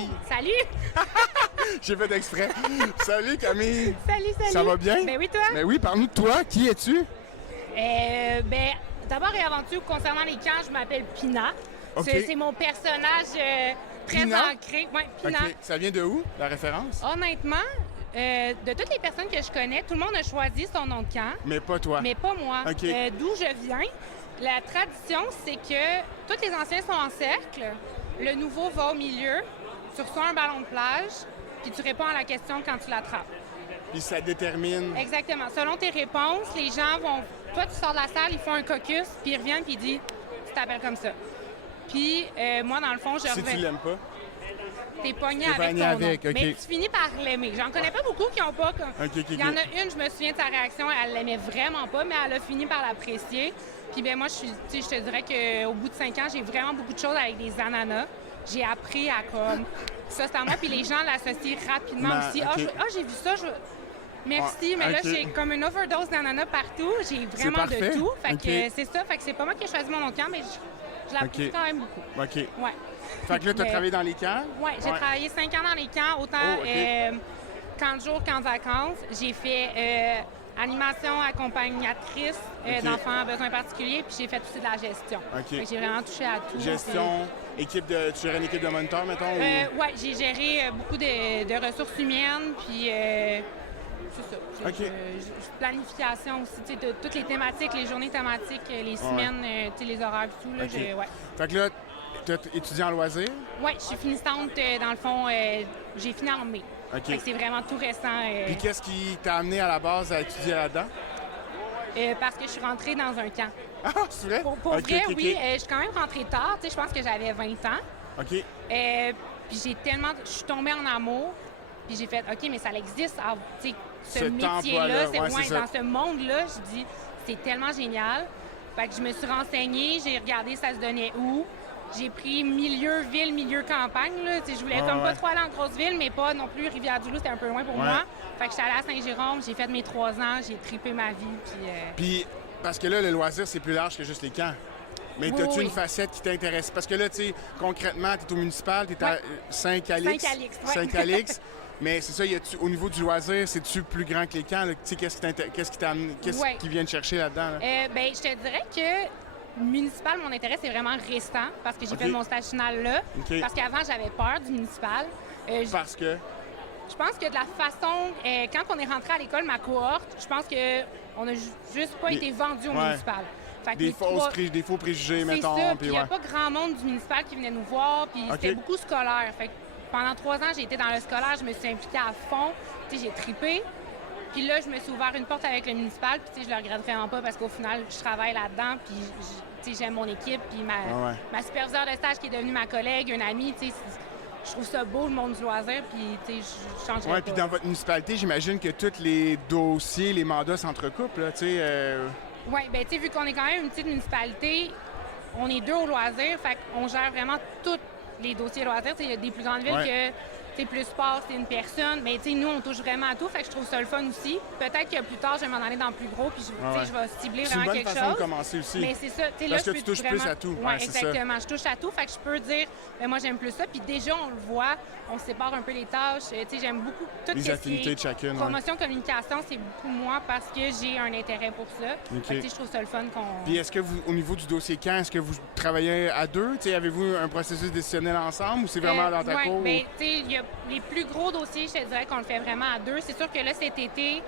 Camille. Salut! J'ai fait exprès. Salut Camille. Salut. Ça va bien? Ben oui, toi? Ben oui, parle-nous de toi. Qui es-tu? D'abord et avant tout, concernant les camps, je m'appelle Pina. OK. C'est mon personnage très Pina? ancré. Ouais, Pina. OK. Ça vient de où, la référence? Honnêtement, de toutes les personnes que je connais, tout le monde a choisi son nom de camp, Mais pas toi. mais pas moi. OK. D'où je viens, la tradition, c'est que tous les anciens sont en cercle, le nouveau va au milieu, tu reçois un ballon de plage, puis tu réponds à la question quand tu l'attrapes. Puis ça détermine... Exactement. Selon tes réponses, les gens vont... Toi, tu sors de la salle, ils font un caucus, puis ils reviennent, puis ils disent « Tu t'appelles comme ça ». Puis moi, dans le fond, je Si tu l'aimes pas. T'es pogné T'es avec pogné ton avec, nom. OK. Mais tu finis par l'aimer. J'en connais pas beaucoup qui ont pas... OK. Il y en a une, je me souviens de sa réaction, elle l'aimait vraiment pas, mais elle a fini par l'apprécier. Puis ben moi, je te dirais qu'au bout de 5 ans, j'ai vraiment beaucoup de choses avec des ananas. J'ai appris à comme... Ça, c'est à moi, puis les gens l'associent rapidement aussi. OK. J'ai vu ça, Merci, mais là, OK. j'ai comme une overdose d'ananas partout. J'ai vraiment parfait. de tout. Fait OK. que c'est ça. Fait que c'est pas moi qui ai choisi mon nom de camp, mais je l'apprécie OK. quand même beaucoup. OK. Ouais. Fait que là, tu as Mais- travaillé dans les camps? Oui, j'ai travaillé 5 ans dans les camps, autant Oh, OK. camp de jour qu'en vacances. J'ai fait animation accompagnatrice OK. d'enfants à besoins particuliers, puis j'ai fait aussi de la gestion. OK. Fait que j'ai vraiment touché à tout. Gestion, tu gérais une équipe de moniteurs, mettons? ou- Oui, j'ai géré beaucoup de ressources humaines, puis c'est ça. OK. Planification aussi, tu sais, de toutes les thématiques, les journées thématiques, les semaines, tu sais, les horaires et tout. Là, OK. ouais. Fait que là, tu as étudié en loisirs? Oui, je suis finissante, dans le fond, j'ai fini en mai. OK. Fait que c'est vraiment tout récent. Puis qu'est-ce qui t'a amené à la base à étudier là-dedans? Parce que je suis rentrée dans un camp. Ah, c'est vrai? Pour OK, vrai, OK, oui. OK. Je suis quand même rentrée tard. Tu sais, je pense que j'avais 20 ans. OK. Puis je suis tombée en amour. Puis j'ai fait, OK, mais ça existe. Tu sais, ce Cet métier-là, emploi-là, ouais, c'est ça. dans ce monde-là, je dis, c'est tellement génial. Fait que je me suis renseignée, j'ai regardé ça se donnait où. J'ai pris milieu ville, milieu campagne. Là. Tu sais, je voulais comme pas trop aller en grosse ville, mais pas non plus Rivière-du-Loup, c'était un peu loin pour moi. Fait que j'étais allée à Saint-Jérôme, j'ai fait mes 3 ans, j'ai trippé ma vie. Puis, parce que là, le loisir, c'est plus large que juste les camps. Mais Oui, as-tu oui. une facette qui t'intéresse? Parce que là, tu sais, concrètement, tu es au municipal, tu es à Ouais. Saint-Calix. Saint-Calix, ouais. Saint-Calix. Mais c'est ça, au niveau du loisir, c'est-tu plus grand que les camps? Là? Tu sais, qu'est-ce qui t'a amené- qu'est-ce Ouais. qui vient te chercher là-dedans? Là? Ben, je te dirais que municipal, mon intérêt, c'est vraiment récent parce que j'ai OK. fait mon stage final là. OK. Parce qu'avant, j'avais peur du municipal. Parce que... Je pense que de la façon, quand on est rentré à l'école, ma cohorte, je pense qu'on n'a juste pas été vendu au ouais. municipal. Fait que Des les trois- des faux préjugés, C'est mettons. ça, puis puis il n'y a ouais. pas grand monde du municipal qui venait nous voir, puis OK. c'était beaucoup scolaire. Fait que pendant 3 ans, j'ai été dans le scolaire, je me suis impliquée à fond, tu sais, j'ai trippé. Puis là, je me suis ouvert une porte avec le municipal, puis tu sais, je le regrette vraiment pas parce qu'au final, je travaille là-dedans, puis tu sais, j'aime mon équipe, puis Ouais. ma superviseure de stage qui est devenue ma collègue, une amie, tu sais, je trouve ça beau, le monde du loisir, puis tu sais, je changerais Ouais, pas. puis dans votre municipalité, j'imagine que tous les dossiers, les mandats s'entrecoupent, là, tu sais. Oui, bien, tu sais, vu qu'on est quand même une petite municipalité, on est 2 au loisir, fait qu'on gère vraiment tous les dossiers loisirs. Tu sais, il y a des plus grandes villes Ouais. que, tu sais, plus sport, c'est une personne. Mais, tu sais, nous, on touche vraiment à tout, fait que je trouve ça le fun aussi. Peut-être que plus tard, je vais m'en aller dans plus gros, puis tu sais, je vais cibler C'est une vraiment bonne quelque façon chose. de commencer aussi. Mais c'est ça, tu sais, là, Parce je que peux tu touches vraiment... plus à tout. Oui, Ouais, c'est ça. exactement. Je touche à tout, fait que je peux dire, ben, moi, j'aime plus ça. Puis déjà, on le voit, on sépare un peu les tâches. Tu sais, j'aime beaucoup tout Les ce qui affinités est de chacune, ouais. promotion, communication, c'est beaucoup moi parce que j'ai un intérêt pour ça. OK. Fait que, tu sais, je trouve ça le fun qu'on... Puis est-ce que vous, au niveau du dossier camp, est-ce que vous travaillez à deux? Tu sais, avez-vous un processus décisionnel ensemble ou c'est vraiment dans ta ouais, cour? ben, tu sais, il y a les plus gros dossiers, je te dirais qu'on le fait vraiment à 2. C'est sûr que là, cet été,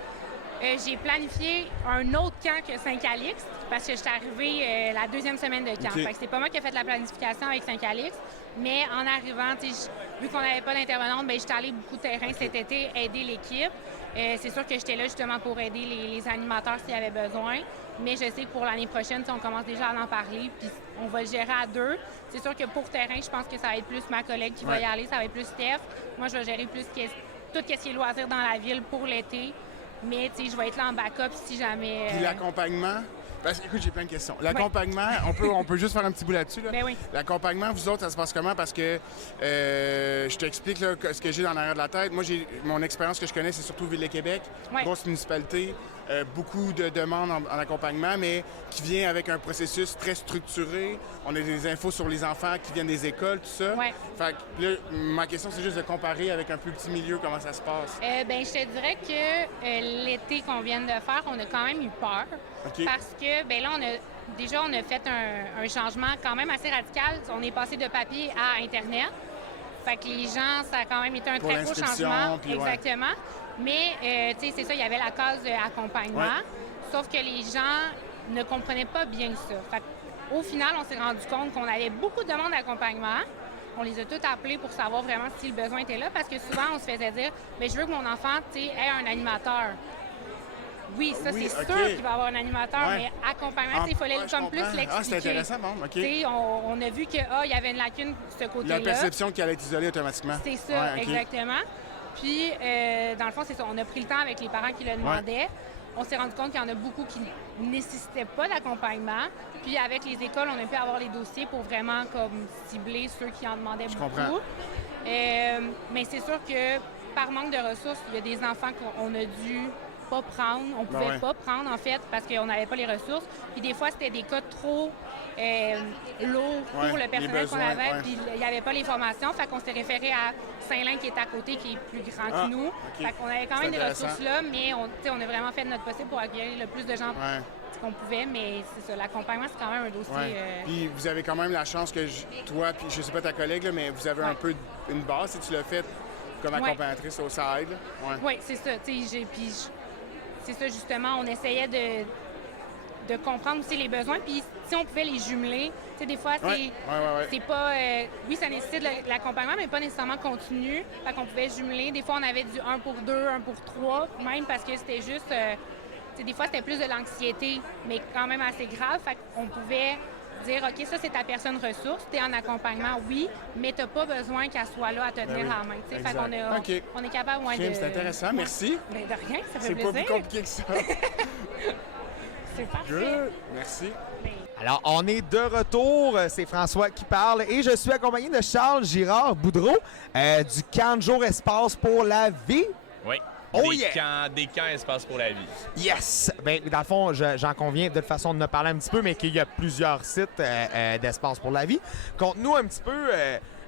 j'ai planifié un autre camp que Saint-Calix parce que j'étais arrivée la 2e semaine de camp. OK. Fait que c'est pas moi qui ai fait la planification avec Saint-Calix, mais en arrivant, tu sais, vu qu'on n'avait pas d'intervenante, ben j'étais allée beaucoup de terrain cet été aider l'équipe. C'est sûr que j'étais là justement pour aider les animateurs s'il y avait besoin. Mais je sais que pour l'année prochaine, tu sais, on commence déjà à en parler, puis on va le gérer à 2. C'est sûr que pour terrain, je pense que ça va être plus ma collègue qui va y aller, ça va être plus Steph. Moi, je vais gérer plus tout ce qui est loisirs dans la ville pour l'été. Mais tu sais, je vais être là en backup si jamais... Puis l'accompagnement, Parce que, écoute, j'ai plein de questions. L'accompagnement, on peut juste faire un petit bout là-dessus. Là. Ben oui. L'accompagnement, vous autres, ça se passe comment? Parce que je t'explique là, ce que j'ai dans l'arrière de la tête. Moi, mon expérience que je connais, c'est surtout Ville-de-Québec, grosse municipalité. Beaucoup de demandes en accompagnement, mais qui vient avec un processus très structuré. On a des infos sur les enfants qui viennent des écoles, tout ça. Ouais. Fait que là, ma question, c'est juste de comparer avec un plus petit milieu, comment ça se passe. Ben, je te dirais que l'été qu'on vient de faire, on a quand même eu peur. OK. Parce que, ben là, on a fait un changement quand même assez radical. On est passé de papier à Internet. Fait que les gens, ça a quand même été un très gros changement. Puis, exactement. Mais, tu sais, c'est ça, il y avait la case accompagnement. Ouais. Sauf que les gens ne comprenaient pas bien ça. Fait qu'au final, on s'est rendu compte qu'on avait beaucoup de demandes d'accompagnement. On les a toutes appelés pour savoir vraiment si le besoin était là. Parce que souvent, on se faisait dire, mais je veux que mon enfant, tu sais, ait un animateur. Oui, ça, c'est sûr qu'il va avoir un animateur, mais accompagnement, il fallait comme plus l'expliquer. Ah, c'est intéressant, bon, OK. On a vu qu'il y avait une lacune de ce côté-là. La perception qu'elle allait être isolée automatiquement. C'est ça, exactement. Puis, dans le fond, c'est ça. On a pris le temps avec les parents qui le demandaient. On s'est rendu compte qu'il y en a beaucoup qui ne nécessitaient pas d'accompagnement. Puis, avec les écoles, on a pu avoir les dossiers pour vraiment comme cibler ceux qui en demandaient beaucoup. Mais c'est sûr que par manque de ressources, il y a des enfants qu'on a dû pas prendre. On pouvait pas prendre, en fait, parce qu'on n'avait pas les ressources. Puis des fois, c'était des cas trop lourds pour le personnel qu'on avait. Puis il n'y avait pas les formations. Fait qu'on s'est référé à Saint-Lin, qui est à côté, qui est plus grand que nous. Fait qu'on avait quand même des ressources là, mais on a vraiment fait de notre possible pour accueillir le plus de gens qu'on pouvait. Mais c'est ça, l'accompagnement, c'est quand même un dossier... Puis vous avez quand même la chance que toi, puis je sais pas ta collègue, là, mais vous avez un peu une base, si tu l'as fait comme accompagnatrice au SAID. Oui, c'est ça. C'est ça, justement, on essayait de comprendre aussi les besoins. Puis si on pouvait les jumeler, tu sais, des fois, c'est pas... oui, ça nécessite de l'accompagnement, mais pas nécessairement continu. Fait qu'on pouvait jumeler. Des fois, on avait du 1 pour 2, 1 pour 3, même parce que c'était juste... tu sais, des fois, c'était plus de l'anxiété, mais quand même assez grave. Fait qu'on pouvait dire, OK, ça, c'est ta personne ressource, tu es en accompagnement, oui, mais tu n'as pas besoin qu'elle soit là à te tenir la main. Fait qu'on est capable de... C'est intéressant, merci. Ben, de rien, ça fait plaisir. C'est pas plus compliqué que ça. C'est parfait. Good. Merci. Alors, on est de retour. C'est François qui parle et je suis accompagné de Charles Girard Boudreau du camp de jour Espace pour la vie. Oui. Des camps Espace pour la vie. Yes! Bien, dans le fond, j'en conviens de façon de ne parler un petit peu, mais qu'il y a plusieurs sites d'Espace pour la vie. Conte-nous un petit peu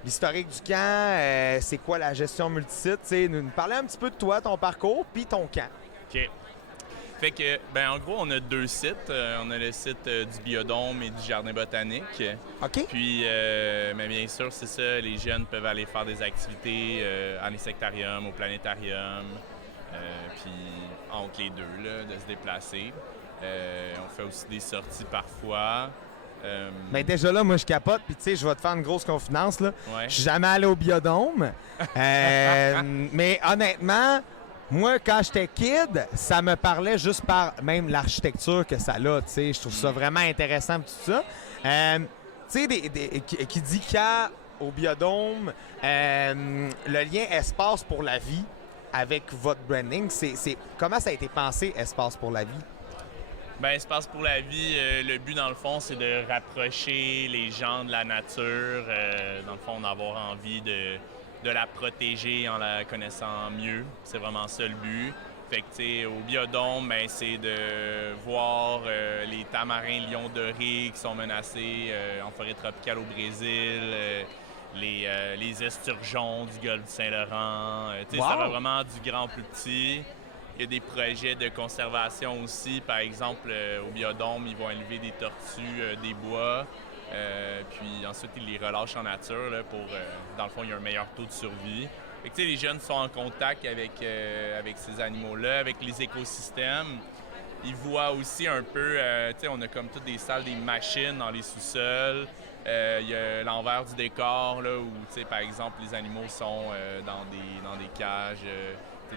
l'historique du camp, c'est quoi la gestion multisite, nous parler un petit peu de toi, ton parcours, puis ton camp. OK. Fait que, en gros, on a 2 sites. On a le site du Biodôme et du Jardin botanique. OK. Puis, mais bien sûr, c'est ça, les jeunes peuvent aller faire des activités à l'insectarium, au planétarium. Puis entre les deux, là, de se déplacer. On fait aussi des sorties parfois. Mais déjà là, moi, je capote. Puis, tu sais, je vais te faire une grosse confidence. Là. Je suis jamais allé au Biodôme. Mais honnêtement, moi, quand j'étais kid, ça me parlait juste par même l'architecture que ça a. Tu sais, je trouve ça vraiment intéressant, tout ça. Tu sais, qui dit camp au Biodôme, le lien espace pour la vie avec votre branding, comment ça a été pensé, Espace pour la vie? Espace pour la vie, le but, dans le fond, c'est de rapprocher les gens de la nature. Dans le fond, d'avoir envie de la protéger en la connaissant mieux. C'est vraiment ça le but. Fait que, tu sais, au Biodôme, c'est de voir les tamarins lions dorés qui sont menacés en forêt tropicale au Brésil, les esturgeons du golfe du Saint-Laurent. Ça va vraiment du grand au plus petit. Il y a des projets de conservation aussi. Par exemple, au Biodôme, ils vont élever des tortues des bois. Puis ensuite, ils les relâchent en nature là, pour, dans le fond, il y a un meilleur taux de survie. Fait que, les jeunes sont en contact avec ces animaux-là, avec les écosystèmes. Ils voient aussi un peu, on a comme toutes des salles, des machines dans les sous-sols. Il y a l'envers du décor, là, où, par exemple, les animaux sont dans des cages,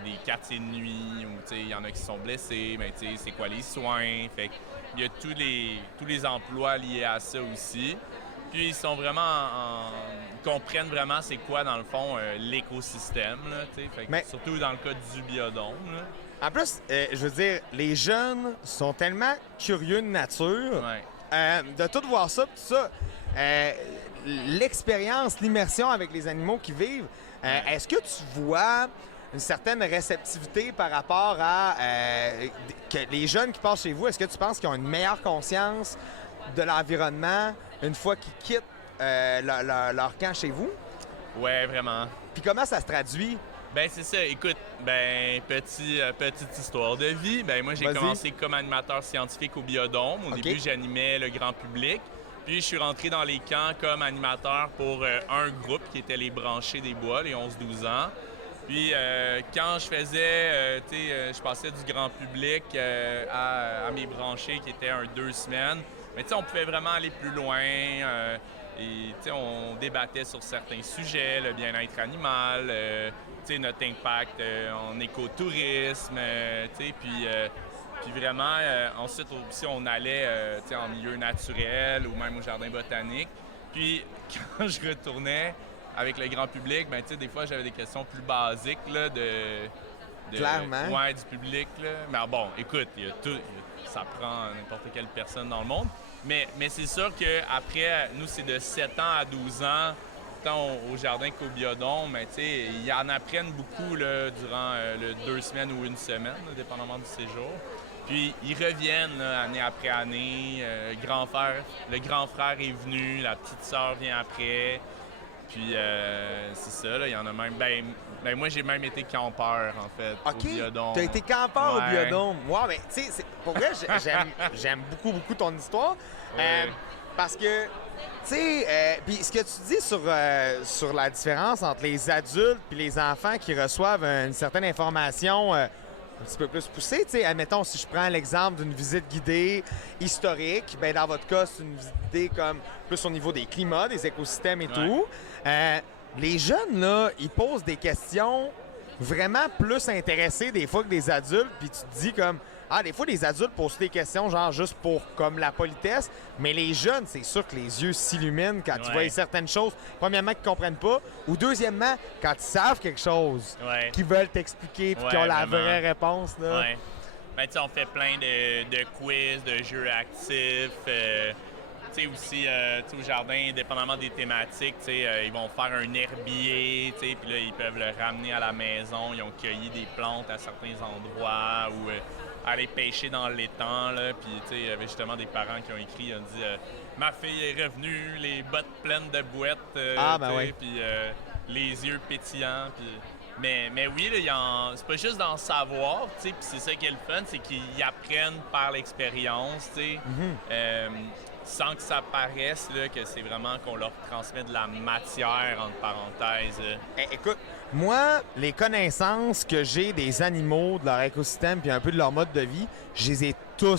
des quartiers de nuit, où il y en a qui sont blessés, mais c'est quoi les soins? Fait il y a tous les emplois liés à ça aussi. Puis ils sont vraiment ils comprennent vraiment c'est quoi, dans le fond, l'écosystème, là, fait que surtout dans le cas du biodôme. Là. En plus, je veux dire, les jeunes sont tellement curieux de nature, de tout voir ça, tout ça. L'expérience, l'immersion avec les animaux qui vivent, est-ce que tu vois une certaine réceptivité par rapport à que les jeunes qui passent chez vous? Est-ce que tu penses qu'ils ont une meilleure conscience de l'environnement une fois qu'ils quittent leur camp chez vous? Ouais, vraiment. Puis comment ça se traduit? Ben c'est ça. Écoute, petite histoire de vie. Ben moi, j'ai commencé comme animateur scientifique au Biodôme. Au début, j'animais le grand public. Puis je suis rentré dans les camps comme animateur pour un groupe qui était les branchés des bois, les 11-12 ans. Puis quand je faisais, je passais du grand public à mes branchés qui étaient 2 semaines. Mais on pouvait vraiment aller plus loin. Et on débattait sur certains sujets, le bien-être animal, notre impact en écotourisme, puis vraiment, ensuite aussi on allait en milieu naturel ou même au jardin botanique. Puis quand je retournais avec le grand public, des fois j'avais des questions plus basiques là, Clairement. Ouais, du public. Là. Mais bon, écoute, ça prend n'importe quelle personne dans le monde. Mais c'est sûr qu'après, nous, c'est de 7 ans à 12 ans, tant au jardin qu'au biodôme, ils en apprennent beaucoup là, durant 2 semaines ou 1 semaine, là, dépendamment du séjour. Puis ils reviennent là, année après année. Le grand frère est venu, la petite sœur vient après. Puis c'est ça, il y en a même. Ben moi, j'ai même été campeur, en fait, au biodôme. T'as été campeur au biodôme. Wow, mais tu sais, pour vrai, j'aime beaucoup ton histoire. Parce que, tu sais, puis ce que tu dis sur la différence entre les adultes et les enfants qui reçoivent une certaine information un petit peu plus poussée, tu sais, admettons, si je prends l'exemple d'une visite guidée historique, ben dans votre cas, c'est une visite guidée comme plus au niveau des climats, des écosystèmes et tout. Les jeunes, là, ils posent des questions vraiment plus intéressées des fois que des adultes, puis tu te dis comme, des fois, les adultes posent des questions genre juste pour comme la politesse, mais les jeunes, c'est sûr que les yeux s'illuminent quand tu vois certaines choses, premièrement, qu'ils ne comprennent pas, ou deuxièmement, quand ils savent quelque chose, qu'ils veulent t'expliquer, puis qu'ils ont la vraie réponse, là. Ouais. Ben, tu sais, on fait plein de quiz, de jeux actifs, tu sais, aussi, au jardin, dépendamment des thématiques, ils vont faire un herbier, puis là, ils peuvent le ramener à la maison. Ils ont cueilli des plantes à certains endroits ou aller pêcher dans l'étang, là. Puis, il y avait justement des parents qui ont écrit, ils ont dit ma fille est revenue, les bottes pleines de bouettes, puis les yeux pétillants, puis... Mais oui, c'est pas juste d'en savoir, puis c'est ça qui est le fun, c'est qu'ils apprennent par l'expérience, sans que ça paraisse là, que c'est vraiment qu'on leur transmet de la matière, entre parenthèses. Écoute, moi, les connaissances que j'ai des animaux, de leur écosystème puis un peu de leur mode de vie, j'ai tout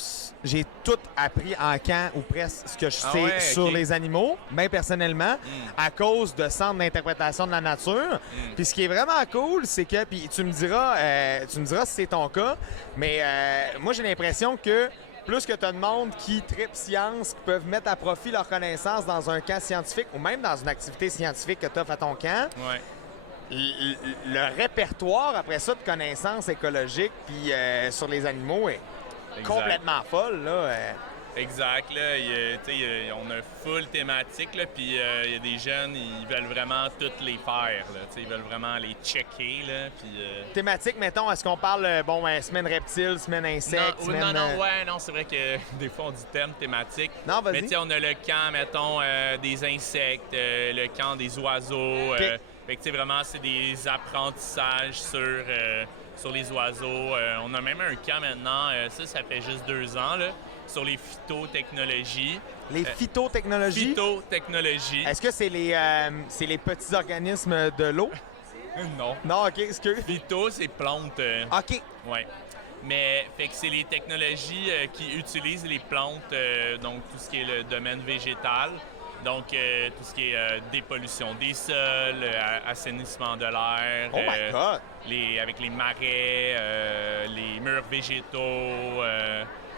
appris en camp ou presque ce que je sais sur les animaux, bien personnellement, à cause de centres d'interprétation de la nature. Puis ce qui est vraiment cool, c'est que, puis tu me diras si c'est ton cas, mais moi j'ai l'impression que plus que tu as de monde qui tripe science, qui peuvent mettre à profit leurs connaissances dans un camp scientifique ou même dans une activité scientifique que tu offres à ton camp, le répertoire après ça de connaissances écologiques puis sur les animaux est complètement folle, là. Exact, là. On a full thématique, là, puis il y a des jeunes, ils veulent vraiment toutes les faire, là. Ils veulent vraiment les checker, là, puis... Thématique, mettons, est-ce qu'on parle, semaine reptile, semaine insecte, semaine... Non, c'est vrai que des fois, on dit thème, thématique. Non, vas-y. Mais on a le camp, mettons, des insectes, le camp des oiseaux. Fait que, vraiment, c'est des apprentissages sur les oiseaux. On a même un camp maintenant, ça fait juste 2 ans, là, sur les phytotechnologies. Les phytotechnologies? Phytotechnologies. Est-ce que c'est les petits organismes de l'eau? Non. Non, OK, excuse. Phyto, c'est plantes. OK. Ouais. Mais fait que c'est les technologies qui utilisent les plantes, donc tout ce qui est le domaine végétal. Donc, tout ce qui est dépollution des sols, assainissement de l'air. Oh my God! Avec les marais, les murs végétaux.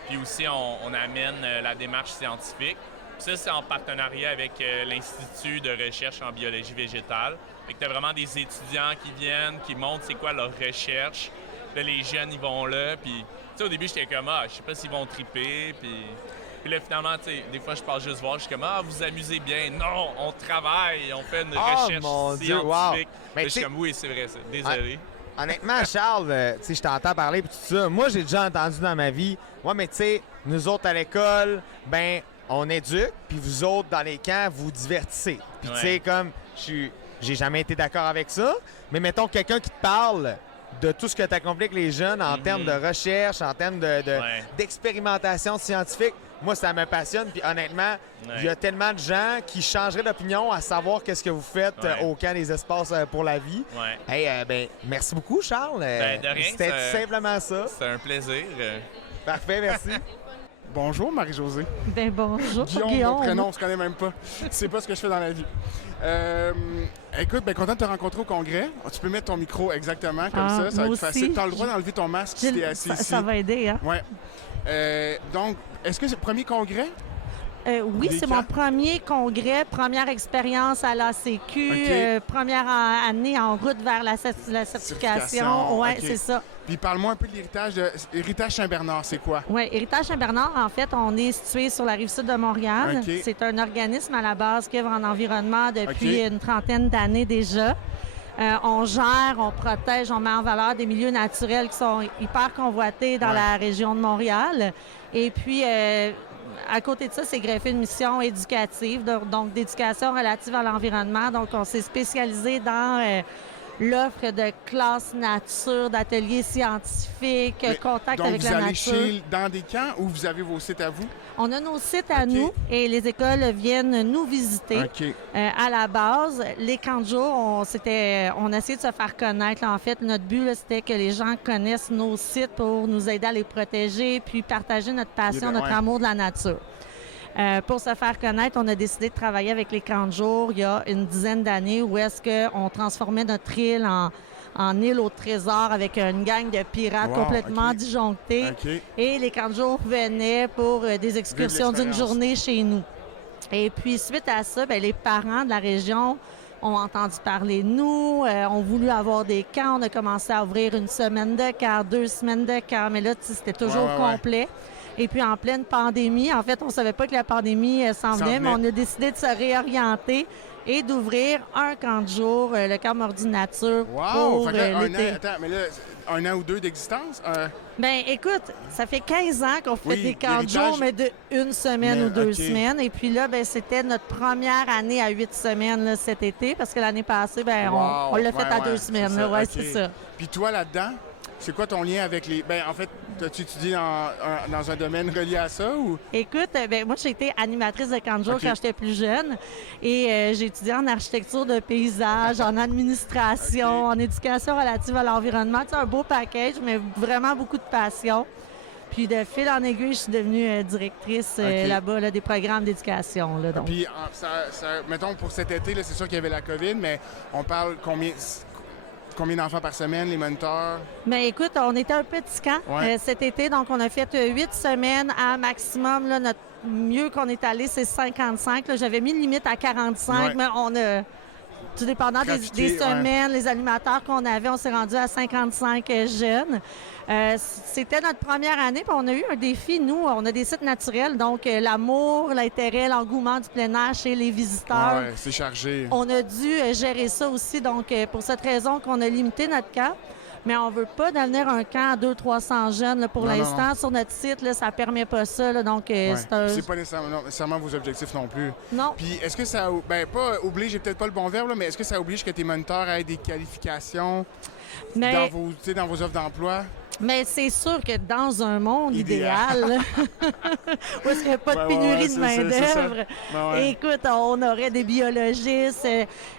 Puis aussi, on amène la démarche scientifique. Ça, c'est en partenariat avec l'Institut de recherche en biologie végétale. Fait que tu as vraiment des étudiants qui viennent, qui montrent c'est quoi leur recherche. Là, les jeunes, ils vont là. Puis, au début, j'étais comme, je sais pas s'ils vont triper. Puis là, finalement, des fois, je passe juste voir. Je suis comme, vous amusez bien. Non, on travaille, on fait une recherche scientifique. Wow. Mais je suis comme, oui, c'est vrai, ça. Désolé. Honnêtement, Charles, je t'entends parler et tout ça. Moi, j'ai déjà entendu dans ma vie, mais tu sais, nous autres à l'école, on éduque, puis vous autres dans les camps, vous divertissez. Puis tu sais, comme, j'ai jamais été d'accord avec ça, mais mettons quelqu'un qui te parle de tout ce que tu accomplis avec les jeunes en termes de recherche, en termes d'expérimentation scientifique. Moi, ça me passionne. Puis honnêtement, il y a tellement de gens qui changeraient d'opinion à savoir qu'est-ce que vous faites au camp des espaces pour la vie. Merci beaucoup, Charles. De rien. C'était simplement ça. C'était un plaisir. Parfait, merci. Bonjour, Marie-Josée. Bonjour, Guillaume. Mon prénom, on se connaît même pas. C'est pas ce que je fais dans la vie. Écoute, content de te rencontrer au congrès. Tu peux mettre ton micro exactement comme ça va être facile. Tu as le droit d'enlever ton masque si tu es assis ici. Ça va aider, hein? Oui. Donc, est-ce que c'est le premier congrès? Oui, c'est mon premier congrès, première expérience à l'ACQ, première année en route vers la certification. Oui, c'est ça. Puis parle-moi un peu de l'héritage Saint-Bernard, c'est quoi? Oui, Héritage Saint-Bernard, en fait, on est situé sur la rive-sud de Montréal. C'est un organisme à la base qui œuvre en environnement depuis une trentaine d'années déjà. On gère, on protège, on met en valeur des milieux naturels qui sont hyper convoités dans la région de Montréal. Et puis, à côté de ça, c'est greffé une mission éducative, donc d'éducation relative à l'environnement. Donc, on s'est spécialisé dans l'offre de classes nature, d'ateliers scientifiques, contact avec la nature. Donc, vous allez dans des camps ou vous avez vos sites à vous? On a nos sites à nous et les écoles viennent nous visiter. À la base, les camps de jour, on a essayé de se faire connaître. En fait, notre but, c'était que les gens connaissent nos sites pour nous aider à les protéger puis partager notre passion, notre amour de la nature. Pour se faire connaître, on a décidé de travailler avec les camps de jour il y a une dizaine d'années où est-ce qu'on transformait notre île en île au trésor avec une gang de pirates complètement disjonctés. Et les camps de jour venaient pour des excursions d'une journée chez nous. Et puis, suite à ça, les parents de la région ont entendu parler de nous, ont voulu avoir des camps. On a commencé à ouvrir une semaine de camp, 2 semaines de camp, mais là, c'était toujours complet. Et puis, en pleine pandémie, en fait, on ne savait pas que la pandémie s'en venait, mais on a décidé de se réorienter et d'ouvrir un camp de jour, le camp Mordu Nature, pour l'été. Attends, mais là, 1 an ou 2 d'existence? Écoute, ça fait 15 ans qu'on fait des camps de jour, mais de 1 semaine ou 2 semaines. Et puis là, c'était notre première année à 8 semaines là, cet été, parce que l'année passée, on l'a fait à 2 semaines. C'est ça. Puis toi, là-dedans, c'est quoi ton lien avec les... en fait, as-tu étudié dans un domaine relié à ça? Ou? Écoute, moi, j'ai été animatrice de camp de jour quand j'étais plus jeune. Et j'ai étudié en architecture de paysage, en administration, en éducation relative à l'environnement. C'est un beau package, mais vraiment beaucoup de passion. Puis de fil en aiguille, je suis devenue directrice là-bas des programmes d'éducation. Donc. Puis, mettons, pour cet été, c'est sûr qu'il y avait la COVID, mais on parle combien d'enfants par semaine, les moniteurs? Bien, écoute, on était un petit camp cet été, donc on a fait 8 semaines à maximum. Là, notre mieux qu'on est allé, c'est 55. Là, j'avais mis limite à 45, mais on a... Tout dépendant des semaines, les animateurs qu'on avait, on s'est rendu à 55 jeunes. C'était notre première année, puis on a eu un défi, nous, on a des sites naturels, donc l'amour, l'intérêt, l'engouement du plein air chez les visiteurs. Oui, c'est chargé. On a dû gérer ça aussi, donc pour cette raison qu'on a limité notre camp. Mais on ne veut pas devenir un camp à 200-300 jeunes. Là, pour l'instant, sur notre site, là, ça ne permet pas ça. Là, donc, c'est pas nécessairement vos objectifs non plus. Non. Puis est-ce que ça... pas oblige, j'ai peut-être pas le bon verbe, là, mais est-ce que ça oblige que tes moniteurs aient des qualifications dans vos offres d'emploi? Mais c'est sûr que dans un monde idéal où il n'y a pas de pénurie de main-d'œuvre, écoute, on aurait des biologistes.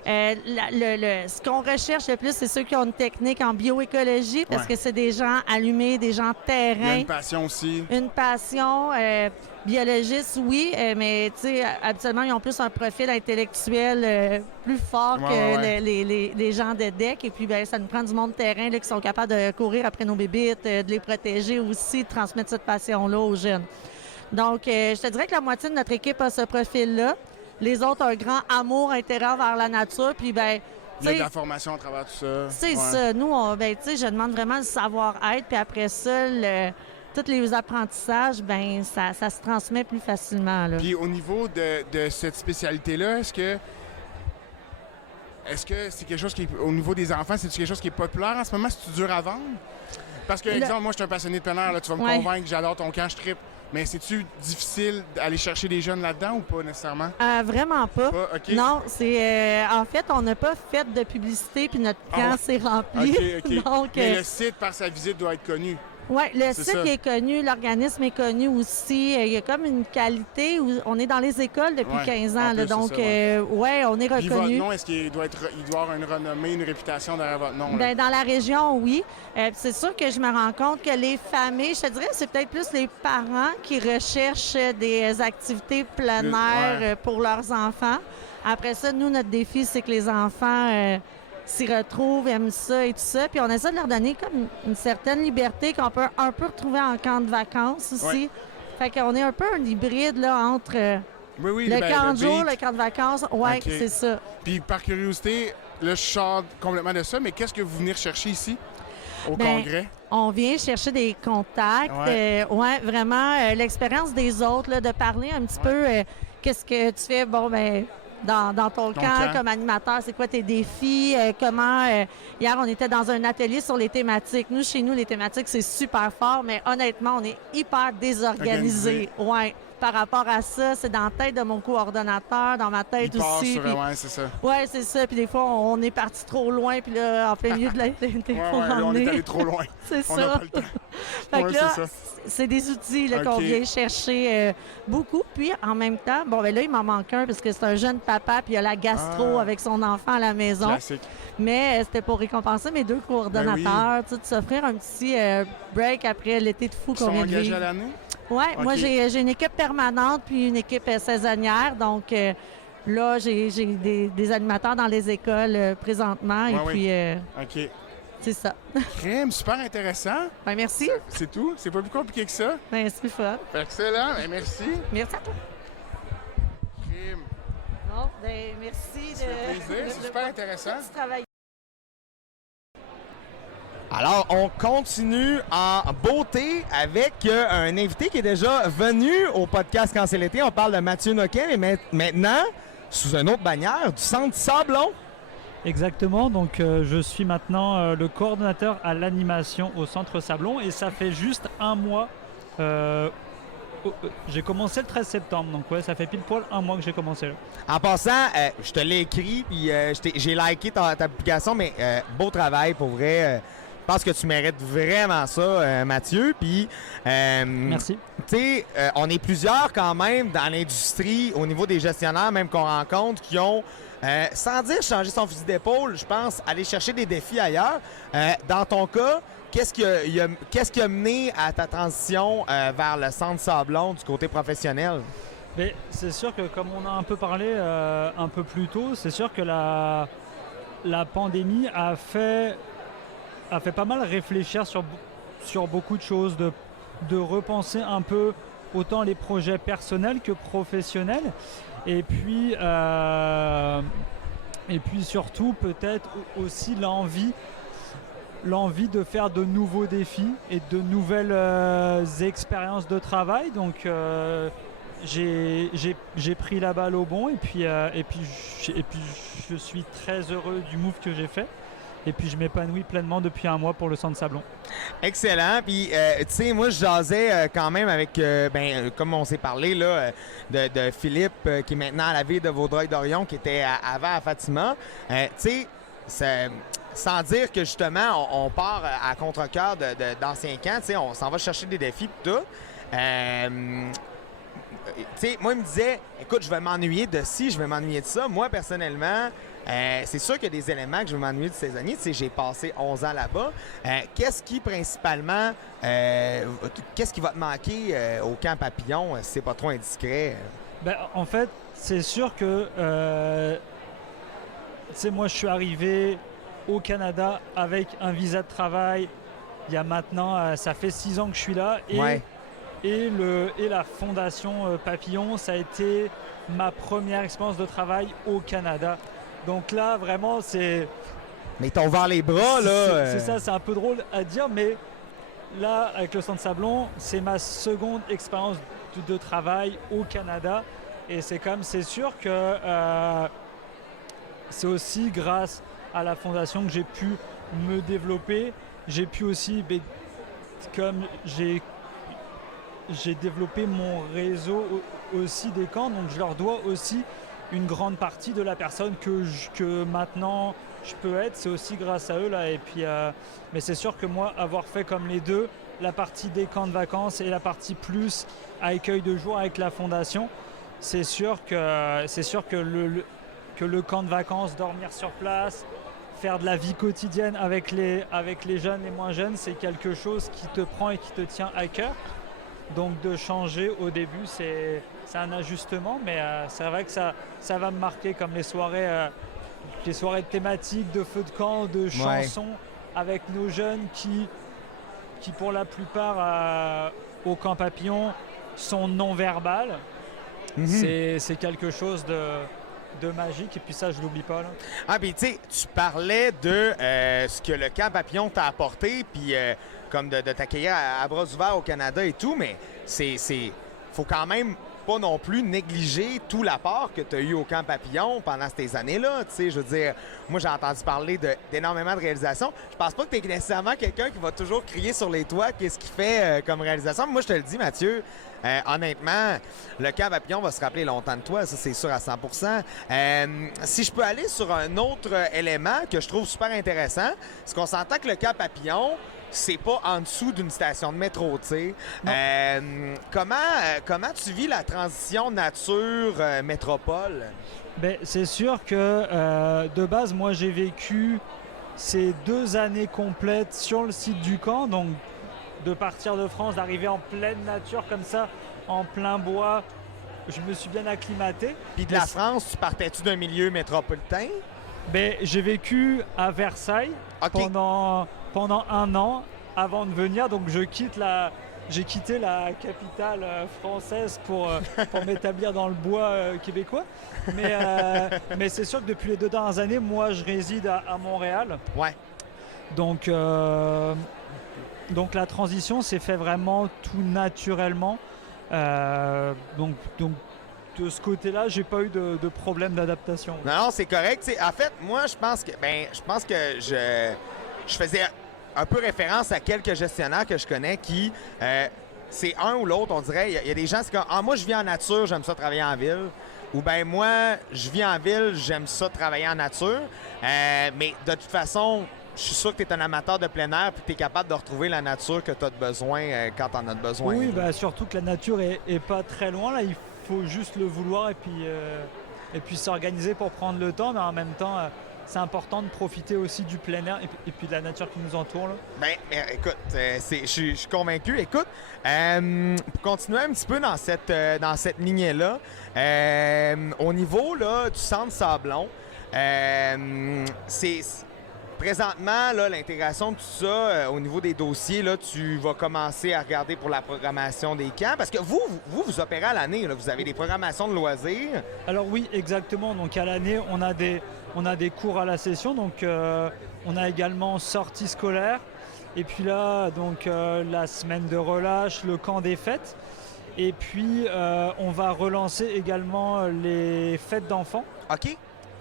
Ce qu'on recherche le plus, c'est ceux qui ont une technique en bioécologie parce que c'est des gens allumés, des gens terrain. Il y a une passion aussi. Une passion. Biologistes, oui, mais tu sais, habituellement, ils ont plus un profil intellectuel plus fort que les gens de deck. Et puis, ça nous prend du monde de terrain là, qui sont capables de courir après nos bébites, de les protéger aussi, de transmettre cette passion-là aux jeunes. Donc, je te dirais que la moitié de notre équipe a ce profil-là. Les autres ont un grand amour, intérêt vers la nature. Puis, ben, il y a de la formation à travers tout ça. C'est ça. Nous, je demande vraiment le savoir-être. Puis après ça, tous les apprentissages, ben ça se transmet plus facilement. Là. Puis au niveau de cette spécialité-là, est-ce que c'est quelque chose qui, au niveau des enfants, c'est quelque chose qui est populaire en ce moment? C'est-tu dur à vendre? Parce que, exemple, moi, je suis un passionné de plein air, là, tu vas me convaincre, j'adore ton camp, je trippe. Mais c'est-tu difficile d'aller chercher des jeunes là-dedans ou pas nécessairement? Vraiment pas. Okay. Non, c'est en fait, on n'a pas fait de publicité puis notre camp s'est rempli. OK. Donc, mais le site, par sa visite, doit être connu. Oui, le site est connu, l'organisme est connu aussi. Il y a comme une qualité où on est dans les écoles depuis 15 ans. Là, donc, on est reconnu. Puis votre nom, est-ce qu'il doit avoir une renommée, une réputation derrière votre nom? Bien, dans la région, oui. C'est sûr que je me rends compte que les familles, je te dirais, c'est peut-être plus les parents qui recherchent des activités plein air pour leurs enfants. Après ça, nous, notre défi, c'est que les enfants s'y retrouvent, aiment ça et tout ça. Puis on essaie de leur donner comme une certaine liberté qu'on peut un peu retrouver en camp de vacances aussi. Fait qu'on est un peu un hybride là, entre le camp de jour, le camp de vacances. Oui, c'est ça. Puis par curiosité, là, je sors complètement de ça, mais qu'est-ce que vous venez rechercher ici au congrès? On vient chercher des contacts. Vraiment, l'expérience des autres, là, de parler un petit peu qu'est-ce que tu fais. Bon, ben dans ton camp comme animateur, c'est quoi tes défis? Hier, on était dans un atelier sur les thématiques. Nous, chez nous, les thématiques, c'est super fort, mais honnêtement, on est hyper désorganisés. Ouais. Par rapport à ça, c'est dans la tête de mon coordonnateur, dans ma tête aussi. C'est ça. Oui, c'est ça. Puis des fois, on est parti trop loin, puis là, en plein milieu de l'activité, on est allé trop loin. C'est ça. On n'a pas le temps. Fait que là, c'est des outils qu'on vient chercher beaucoup. Puis en même temps, bon, ben là, il m'en manque un parce que c'est un jeune papa, puis il a la gastro avec son enfant à la maison. Classique. Mais c'était pour récompenser mes deux coordonnateurs, de s'offrir un petit break après l'été de fou qu'on vient de vivre. Ils sont engagés à l'année? Oui, moi, j'ai une équipe permanente puis une équipe saisonnière. Donc là, j'ai des animateurs dans les écoles présentement. Et puis, OK. C'est ça. Crème, super intéressant. Ben, merci. C'est tout? C'est pas plus compliqué que ça? Ben, c'est fun. Excellent. Ben, merci. Merci à toi. Crème. Bon, ben, merci. Ça fait plaisir. C'est super intéressant. Alors, on continue en beauté avec un invité qui est déjà venu au podcast Quand c'est l'été. On parle de Mathieu Noquet, mais maintenant, sous une autre bannière, du Centre Sablon. Exactement, donc je suis maintenant le coordonnateur à l'animation au Centre Sablon et ça fait juste un mois. J'ai commencé le 13 septembre, donc ça fait pile poil un mois que j'ai commencé là. En passant, je te l'ai écrit, puis j'ai liké ta publication, mais beau travail pour vrai. Je pense que tu mérites vraiment ça, Mathieu. Puis, merci. Tu sais, on est plusieurs quand même dans l'industrie, au niveau des gestionnaires, même qu'on rencontre, qui ont, sans dire changer son fusil d'épaule, je pense, aller chercher des défis ailleurs. Dans ton cas, qu'est-ce qui a mené à ta transition vers le Centre Sablon du côté professionnel? Mais c'est sûr que, comme on a un peu parlé un peu plus tôt, c'est sûr que la pandémie a fait pas mal réfléchir sur beaucoup de choses, de repenser un peu autant les projets personnels que professionnels. Et puis surtout peut-être aussi l'envie de faire de nouveaux défis et de nouvelles expériences de travail. Donc j'ai pris la balle au bon et puis je suis très heureux du move que j'ai fait. Et puis, je m'épanouis pleinement depuis un mois pour le Centre Sablon. Excellent. Puis, tu sais, moi, je jasais quand même avec, comme on s'est parlé, là, de Philippe, qui est maintenant à la ville de Vaudreuil-Dorion, qui était avant à Fatima. Tu sais, sans dire que, justement, on part à contre-cœur d'anciens camps. Tu sais, on s'en va chercher des défis et tout. Tu sais, moi, il me disait, écoute, je vais m'ennuyer de ci, je vais m'ennuyer de ça. Moi, personnellement, c'est sûr qu'il y a des éléments que je vais m'ennuyer de ces années. Tu sais, j'ai passé 11 ans là-bas. Qu'est-ce qui, principalement, qu'est-ce qui va te manquer au camp Papillon, si c'est pas trop indiscret? Ben, en fait, c'est sûr que, tu sais, moi, je suis arrivé au Canada avec un visa de travail. Il y a maintenant, ça fait 6 ans que je suis là. Et et la Fondation Papillon, ça a été ma première expérience de travail au Canada. Donc là, vraiment, c'est... Mais t'as ouvert les bras, là. C'est ça, c'est un peu drôle à dire, mais là, avec le Centre Sablon, c'est ma seconde expérience de travail au Canada. Et c'est sûr que c'est aussi grâce à la Fondation que j'ai pu me développer. J'ai pu aussi, comme j'ai développé mon réseau aussi des camps, donc je leur dois aussi une grande partie de la personne que maintenant je peux être, c'est aussi grâce à eux là. Et puis, mais c'est sûr que moi, avoir fait comme les deux, la partie des camps de vacances et la partie plus accueil de jour avec la Fondation, c'est sûr que le camp de vacances, dormir sur place, faire de la vie quotidienne avec les jeunes, les moins jeunes, c'est quelque chose qui te prend et qui te tient à cœur. Donc de changer au début, c'est un ajustement, mais c'est vrai que ça va me marquer, comme les soirées thématiques de feu de camp, de chansons avec nos jeunes qui pour la plupart au Camp Papillon sont non-verbales. C'est quelque chose de magique, et puis ça, je l'oublie pas. Là. Ah, puis tu sais, tu parlais de ce que le Camp Papillon t'a apporté, puis comme de t'accueillir à bras ouverts au Canada et tout, mais faut quand même pas non plus négliger tout l'apport que tu as eu au Camp Papillon pendant ces années-là. Tu sais, je veux dire, moi, j'ai entendu parler d'énormément de réalisations. Je pense pas que tu es nécessairement quelqu'un qui va toujours crier sur les toits qu'est-ce qu'il fait comme réalisation. Mais moi, je te le dis, Mathieu, honnêtement, le Camp Papillon va se rappeler longtemps de toi, ça, c'est sûr à 100%. Si je peux aller sur un autre élément que je trouve super intéressant, c'est qu'on s'entend que le Camp Papillon, c'est pas en dessous d'une station de métro, tu sais. Comment tu vis la transition nature-métropole? Bien, c'est sûr que de base, moi, j'ai vécu ces 2 années complètes sur le site du camp, donc de partir de France, d'arriver en pleine nature comme ça, en plein bois, je me suis bien acclimaté. Puis de la France, tu partais-tu d'un milieu métropolitain? Ben, j'ai vécu à Versailles pendant 1 an avant de venir, donc j'ai quitté la capitale française pour m'établir dans le bois québécois. Mais c'est sûr que depuis les 2 dernières années, moi je réside à Montréal. Ouais. Donc la transition s'est fait vraiment tout naturellement. Donc de ce côté-là, j'ai pas eu de problème d'adaptation. Non, c'est correct. T'sais, en fait, moi, je pense que je faisais un peu référence à quelques gestionnaires que je connais qui, c'est un ou l'autre, on dirait. Il y a des gens, c'est comme, moi, je vis en nature, j'aime ça travailler en ville. Ou bien, moi, je vis en ville, j'aime ça travailler en nature. Mais de toute façon, je suis sûr que tu es un amateur de plein air et que tu es capable de retrouver la nature que tu as besoin quand tu en as besoin. Oui, surtout que la nature est pas très loin. Là, il faut juste le vouloir et puis s'organiser pour prendre le temps. Mais en même temps, c'est important de profiter aussi du plein air et puis de la nature qui nous entoure. Là. Écoute, je suis convaincu. Écoute, pour continuer un petit peu dans cette lignée-là, au niveau là, du Centre Sablon, présentement, là, l'intégration de tout ça, au niveau des dossiers, là, tu vas commencer à regarder pour la programmation des camps. Parce que vous opérez à l'année. Là, vous avez des programmations de loisirs. Alors oui, exactement. Donc à l'année, on a des cours à la session. Donc on a également sortie scolaire. Et puis là, donc la semaine de relâche, le camp des fêtes. Et puis on va relancer également les fêtes d'enfants. OK.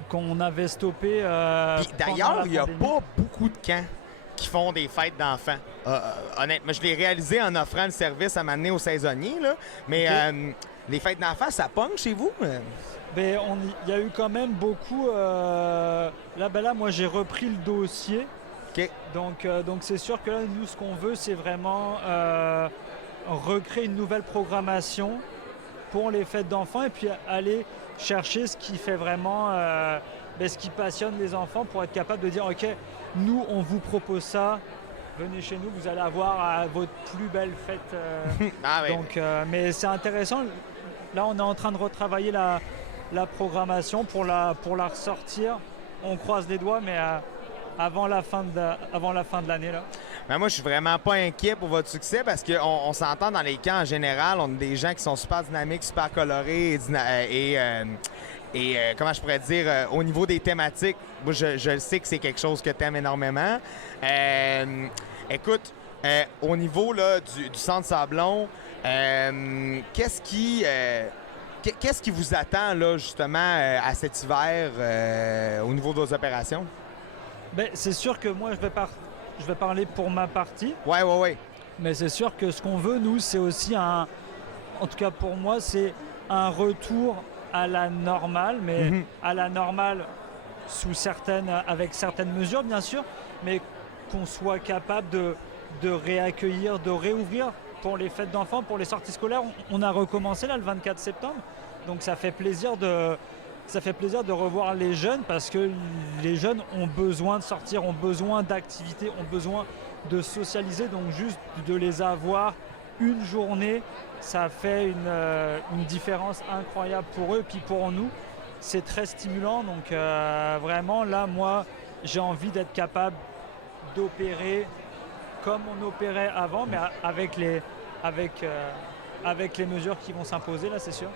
Qu'on avait stoppé. D'ailleurs, il n'y a pas beaucoup de camps qui font des fêtes d'enfants. Honnêtement, je l'ai réalisé en offrant le service à m'amener aux saisonniers. Là. Mais les fêtes d'enfants, ça pogne chez vous? Il y a eu quand même beaucoup. Là, moi, j'ai repris le dossier. OK. Donc c'est sûr que là, nous, ce qu'on veut, c'est vraiment recréer une nouvelle programmation pour les fêtes d'enfants et puis aller chercher ce qui fait vraiment, ce qui passionne les enfants pour être capable de dire « OK, nous, on vous propose ça, venez chez nous, vous allez avoir votre plus belle fête. Mais c'est intéressant. Là, on est en train de retravailler la programmation pour la ressortir. On croise les doigts, mais avant la fin de l'année. Là. Ben moi, je suis vraiment pas inquiet pour votre succès parce qu'on s'entend dans les camps en général. On a des gens qui sont super dynamiques, super colorés et comment je pourrais dire, au niveau des thématiques, moi, je sais que c'est quelque chose que tu aimes énormément. Écoute, au niveau là, du Centre Sablon, qu'est-ce qui vous attend là, justement à cet hiver au niveau de vos opérations? Ben, c'est sûr que moi, je vais parler pour ma partie. Ouais. Mais c'est sûr que ce qu'on veut, nous, c'est aussi en tout cas pour moi, c'est un retour à la normale, mais à la normale avec certaines mesures, bien sûr, mais qu'on soit capable de réaccueillir, de réouvrir pour les fêtes d'enfants, pour les sorties scolaires. On a recommencé là le 24 septembre, donc ça fait plaisir de revoir les jeunes parce que les jeunes ont besoin de sortir, ont besoin d'activités, ont besoin de socialiser. Donc juste de les avoir une journée, ça fait une différence incroyable pour eux. Puis pour nous, c'est très stimulant. Donc vraiment là, moi, j'ai envie d'être capable d'opérer comme on opérait avant, mais avec les mesures qui vont s'imposer, là, c'est sûr.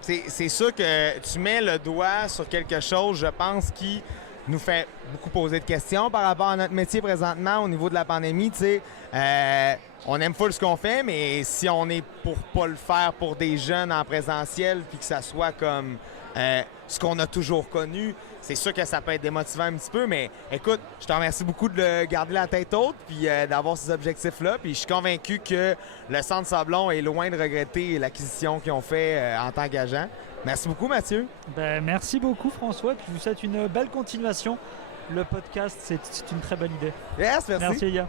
C'est sûr que tu mets le doigt sur quelque chose, je pense, qui nous fait beaucoup poser de questions par rapport à notre métier présentement au niveau de la pandémie. Tu sais, on aime full ce qu'on fait, mais si on est pour pas le faire pour des jeunes en présentiel puis que ça soit comme ce qu'on a toujours connu, c'est sûr que ça peut être démotivant un petit peu, mais écoute, je te remercie beaucoup de garder la tête haute puis d'avoir ces objectifs-là. Puis je suis convaincu que le Centre Sablon est loin de regretter l'acquisition qu'ils ont fait en t'engageant. Merci beaucoup, Mathieu. Ben, merci beaucoup, François. Puis je vous souhaite une belle continuation. Le podcast, c'est une très bonne idée. Yes, merci. Merci, les gars.